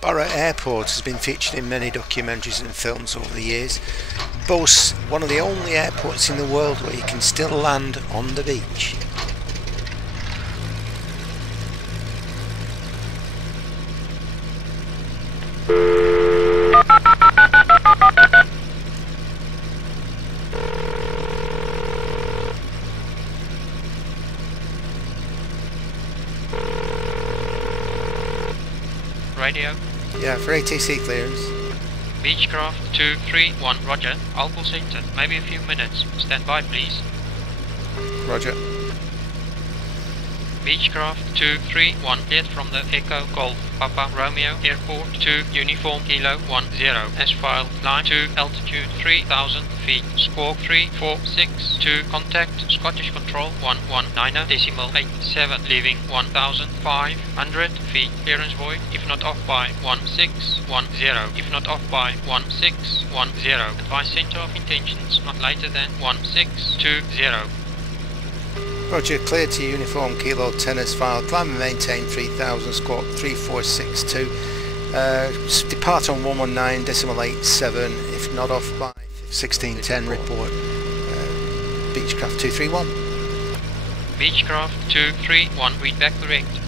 Barra Airport has been featured in many documentaries and films over the years. It boasts one of the only airports in the world where you can still land on the beach. Radio. Yeah, for ATC clearance. Beechcraft 231, roger. Alcohol Center, maybe a few minutes. Stand by, please. Roger. Beechcraft 231, cleared from the Echo Golf Papa Romeo Airport to Uniform Kilo 10. S-file, line to altitude 3000 feet. Squawk 3462, contact Scottish Control 1190.87, leaving 1500 feet. Clearance void, if not off by 1610, if not off by 1610. Advise center of intentions, not later than 1620. Roger, cleared to Uniform Kilo 10 as filed. Climb and maintain 3000, squawk 3462. Depart on 119.87, if not off by 1610, report. Beechcraft 231. Beechcraft 231, read back correct.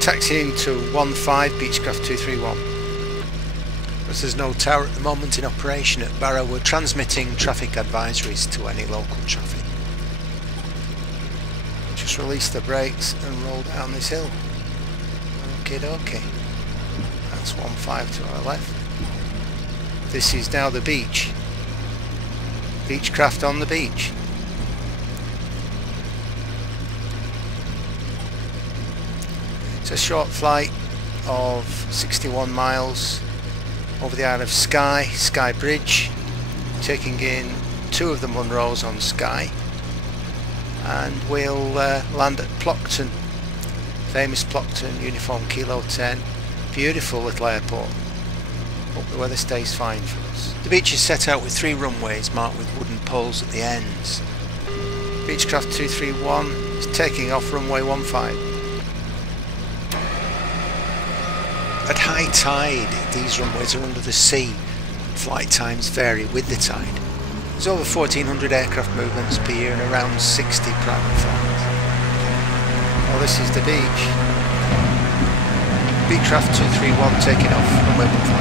Taxiing to 15, Beechcraft 231. As there's no tower at the moment in operation at Barra, we're transmitting traffic advisories to any local traffic. Just release the brakes and roll down this hill. Okie dokie. That's 15 to our left. This is now the beach. Beechcraft on the beach. It's a short flight of 61 miles over the Isle of Skye Bridge, taking in 2 of the Munros on Skye, and we'll land at Plockton, famous Plockton, Uniform Kilo 10. Beautiful little airport. Hope the weather stays fine for us. The beach is set out with 3 runways marked with wooden poles at the ends. Beechcraft 231 is taking off runway 15. At high tide, these runways are under the sea. Flight times vary with the tide. There's over 1400 aircraft movements per year and around 60 private flights. Well, this is the beach. Beechcraft 231 taking off runway 15.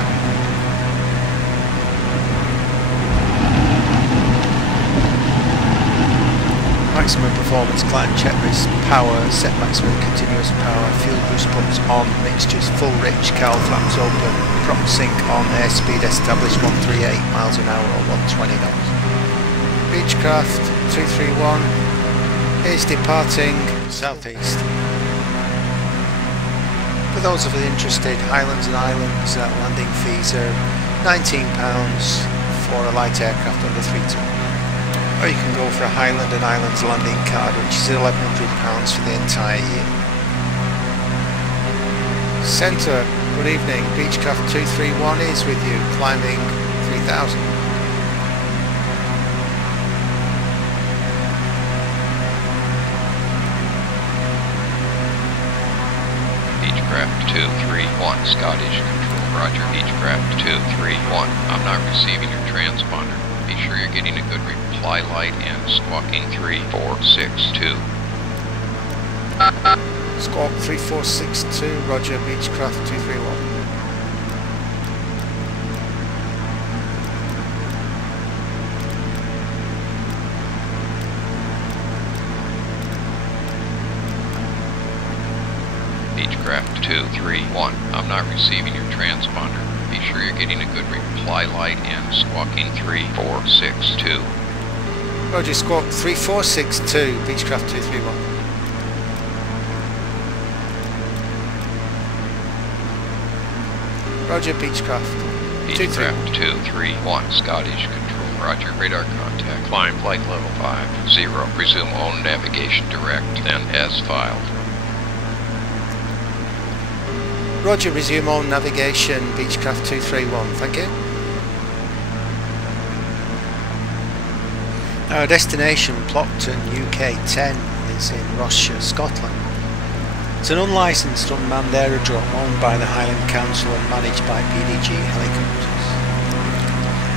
Maximum performance, climb checklist, power, set maximum continuous power, fuel boost pumps on, mixtures full rich, cowl flaps open, prop sync on, airspeed established 138 miles an hour or 120 knots. Beechcraft 231 is departing southeast. For those of you interested, Highlands and Islands landing fees are £19 for a light aircraft under 3 tons. Or you can go for a Highland and Islands landing card, which is £1,100 for the entire year. Centre, good evening. Beechcraft 231 is with you, climbing 3000. Beechcraft 231, Scottish Control, roger. Beechcraft 231, I'm not receiving your transponder. Be sure you're getting a good reply light and squawking 3462. Squawk 3462, roger. Beechcraft 231. Beechcraft 231, I'm not receiving your transponder. Be sure you're getting a good reply light and squawking 3462. Roger, squawk 3462, Beechcraft 231. Roger, Beechcraft. Beechcraft 231, Scottish Control, roger. Radar contact, climb flight level 50, resume own navigation direct, then as filed. Roger, resume on navigation, Beechcraft 231, thank you. Our destination, Plockton, UK 10, is in Rosshire, Scotland. It's an unlicensed unmanned aerodrome owned by the Highland Council and managed by PDG helicopters.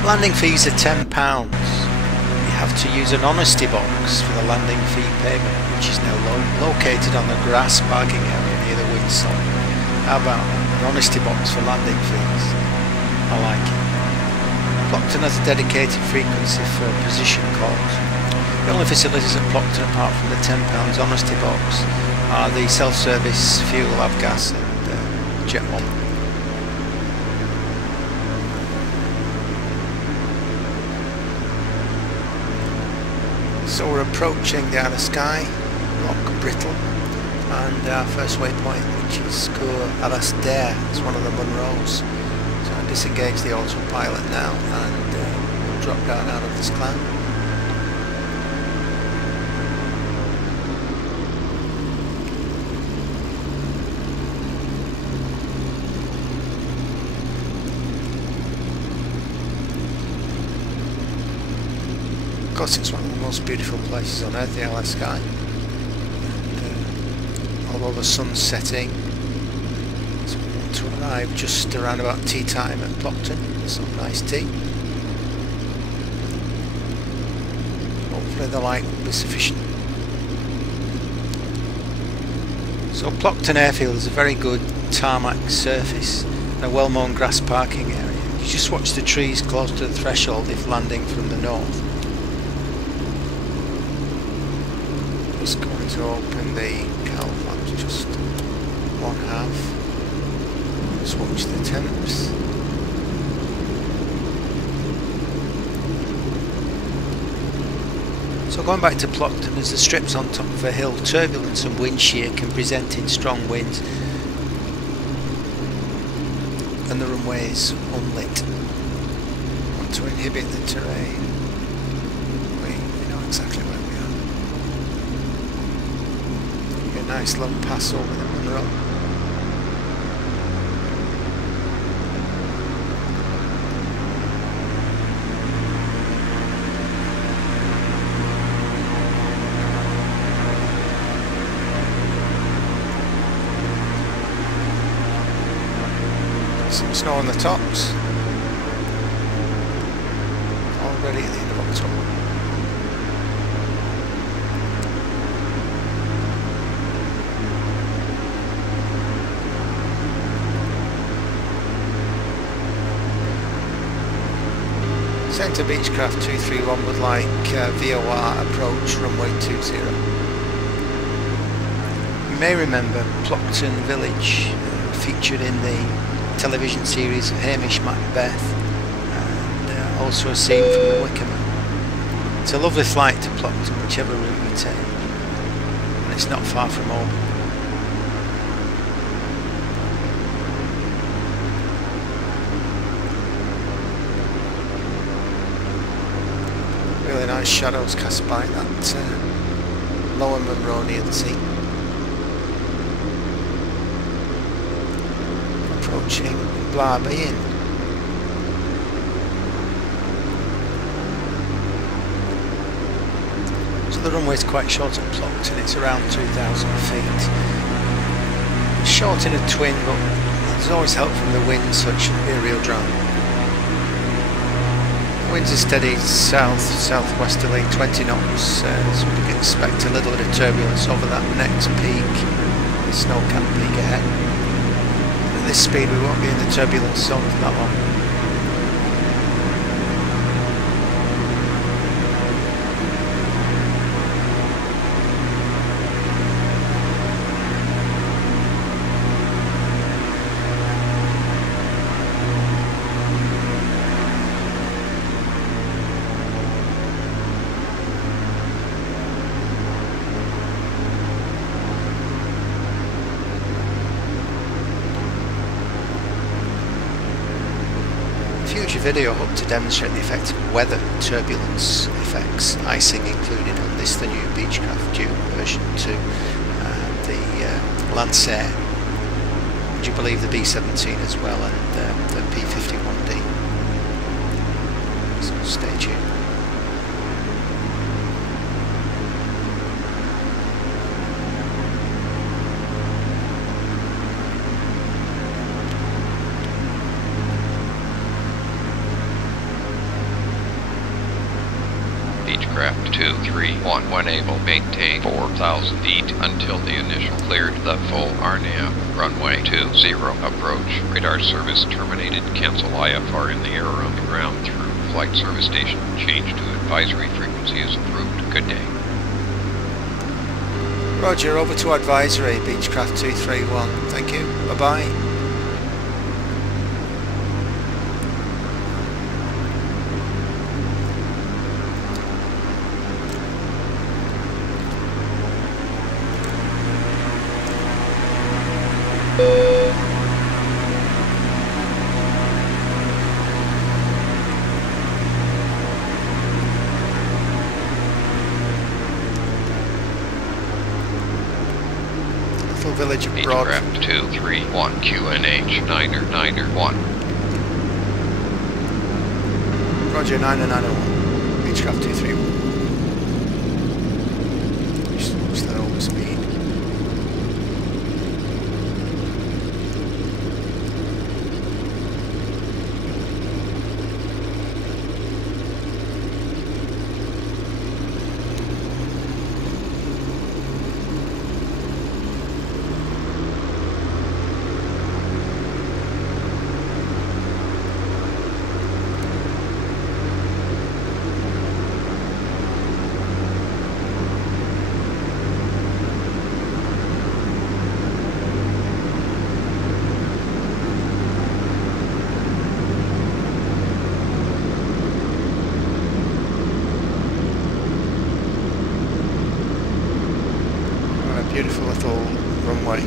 Landing fees are £10. You have to use an honesty box for the landing fee payment, which is now located on the grass parking area near the windsole. How about that? An honesty box for landing fees. I like it. Plockton has a dedicated frequency for position calls. The only facilities at Plockton apart from the £10 honesty box are the self-service fuel, avgas and jet one. So we're approaching the Isle of Skye, Loch Brittle, and our first waypoint, which is Cour Alasdair. It's one of the Munros. So I disengage the autopilot now and we'll drop down out of this cloud. Of course, it's one of the most beautiful places on earth, the Isle of Skye. Although the sun's setting, so we want to arrive just around about tea time at Plockton. Some nice tea. Hopefully the light will be sufficient. So Plockton Airfield is a very good tarmac surface and a well-mown grass parking area. You just watch the trees close to the threshold if landing from the north. Just going to open the cowl flaps just one half. Just watch the temps. So going back to Plockton, as the strips on top of a hill, turbulence and wind shear can present in strong winds, and the runway is unlit. Want to inhibit the terrain. We know exactly where we are. A nice long pass over the Munro. Some snow on the tops. Already at the end of October. Centre Beechcraft 231 would like VOR approach runway 20. You may remember Plockton Village featured in the television series of Hamish Macbeth, and also a scene from the Wickerman. It's a lovely flight to Plockton, whichever route you take, and it's not far from home. Really nice shadows cast by that lower Munro near the sea. Approaching Blarby Inn. So the runway is quite short at Plockton, it's around 2,000 feet. It's short in a twin, but there's always help from the wind, so it shouldn't be a real drama. The winds are steady south-southwesterly, 20 knots, so we can expect a little bit of turbulence over that next peak, the snow-capped peak ahead. At this speed we won't be in the turbulence zone for that long. Future video hope to demonstrate the effect of weather turbulence effects, icing included on this, the new Beechcraft Duke version 2, the Lancer, would you believe the B-17 as well, and the P-51D, so stay tuned. 231. When able, maintain 4,000 feet until the initial cleared the full RNAV. Runway 20 approach. Radar service terminated. Cancel IFR in the air around the ground through flight service station. Change to advisory. Frequency is approved. Good day. Roger, over to advisory, Beechcraft 231. Thank you. Bye-bye. Village of Broad. Beechcraft 231 QNH 991. Roger, 991. Beechcraft 231. What's that over speed? Beautiful little runway.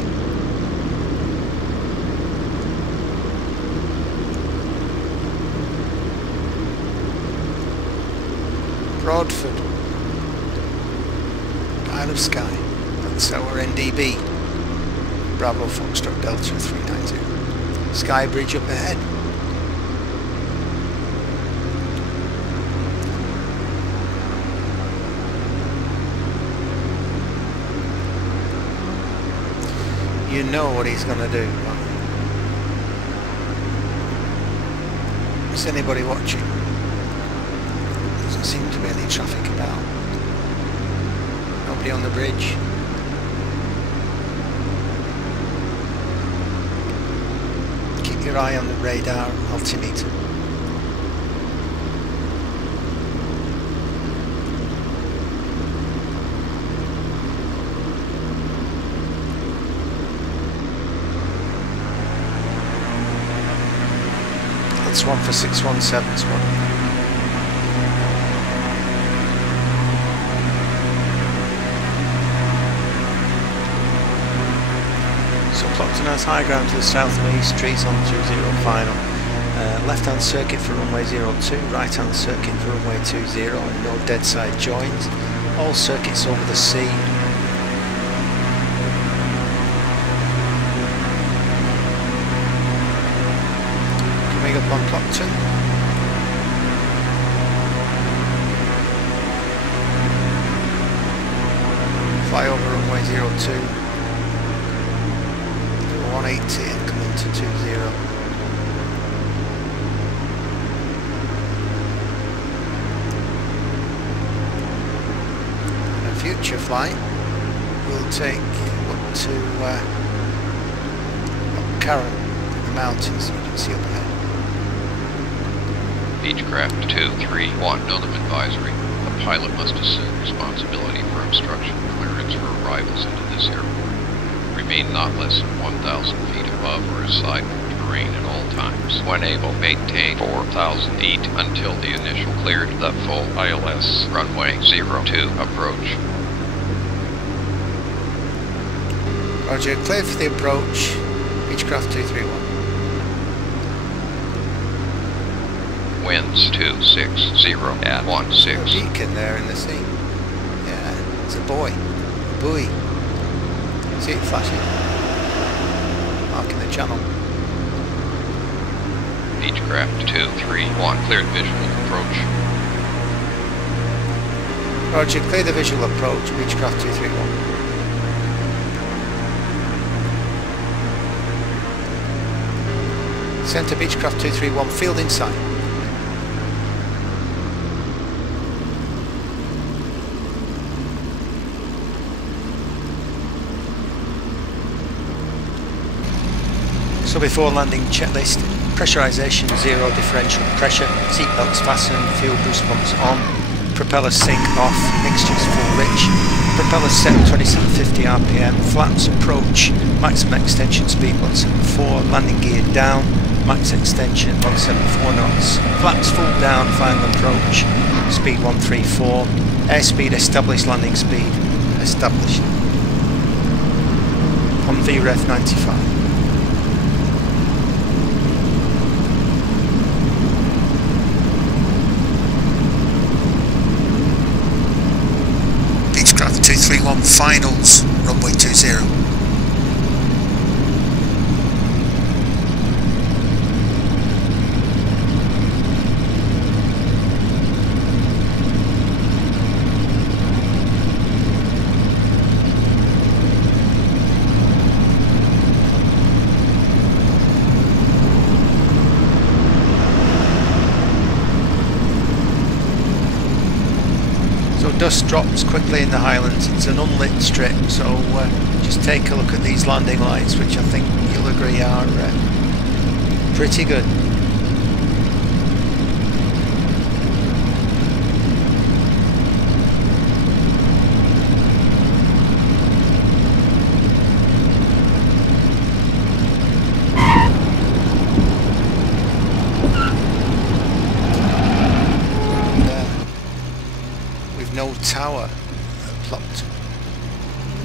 Broadford, Isle of Skye. That's our NDB. Bravo Foxtrot Delta 390. Skye Bridge up ahead. You know what he's going to do. Is anybody watching? Doesn't seem to be any traffic about. Nobody on the bridge. Keep your eye on the radar altimeter. That's one for 617's one. So Plockton has high ground to the south and east, trees on 20 final. Left hand circuit for runway 02, right hand circuit for runway 20 and no dead side joins. All circuits over the sea. Up on Plockton. Fly over runway 02 180 and come into 20. And a future flight will take up to Curran in the mountains, you can see up ahead. Beechcraft 231, know them advisory. The pilot must assume responsibility for obstruction clearance for arrivals into this airport. Remain not less than 1,000 feet above or aside from terrain at all times. When able, maintain 4,000 feet until the initial cleared the full ILS runway 02 approach. Roger, clear for the approach. Beechcraft 231. Winds 260 at 16. A beacon there in the sea. Yeah, it's a buoy. A buoy. See it flashing? Marking the channel. Beechcraft 231, cleared visual approach. Roger, clear the visual approach, Beechcraft 231. Centre Beechcraft 231, field in sight. So before landing checklist, pressurization 0, differential pressure, seatbelts fastened, fuel boost pumps on, propeller sync off, mixtures full rich, propeller set 2750 RPM, flaps approach, maximum extension speed 174, landing gear down, max extension 174 knots, flaps full down, final approach, speed 134, airspeed established, landing speed established. On VREF 95. Beechcraft 231 finals, runway 20. Dust drops quickly in the Highlands. It's an unlit strip, so just take a look at these landing lights, which I think you'll agree are pretty good. No tower at Plockton.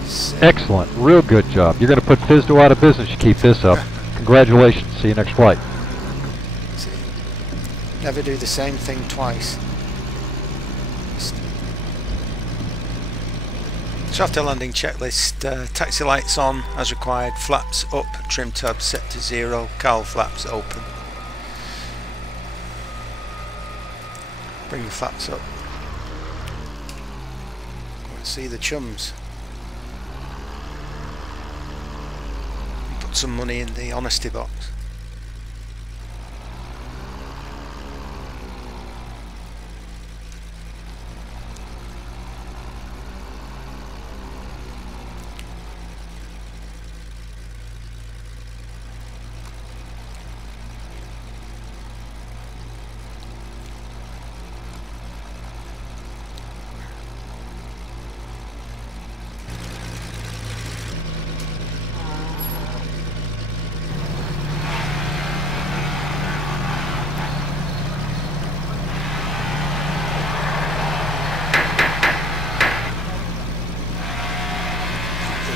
So excellent, real good job. You're going to put FSDO out of business. You keep this up. Congratulations. See you next flight. See, never do the same thing twice. So after landing checklist, taxi lights on as required, flaps up, trim tab set to 0, cowl flaps open. Bring the flaps up. See the chums. Put some money in the honesty box.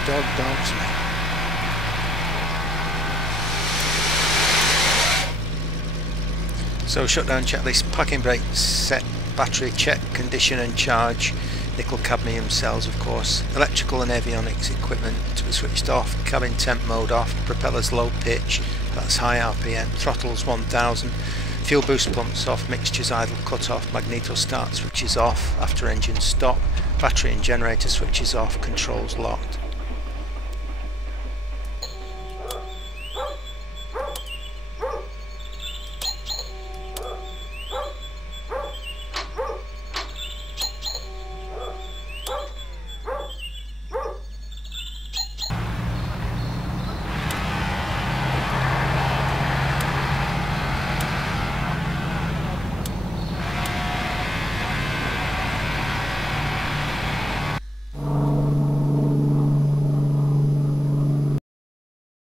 Dog dogs me. So shutdown checklist, parking brakes set, battery check, condition and charge, nickel cadmium cells of course, electrical and avionics equipment to be switched off, cabin temp mode off, propellers low pitch, that's high RPM, throttles 1000, fuel boost pumps off, mixtures idle cut off, magneto start switches off after engine stop, battery and generator switches off, controls locked.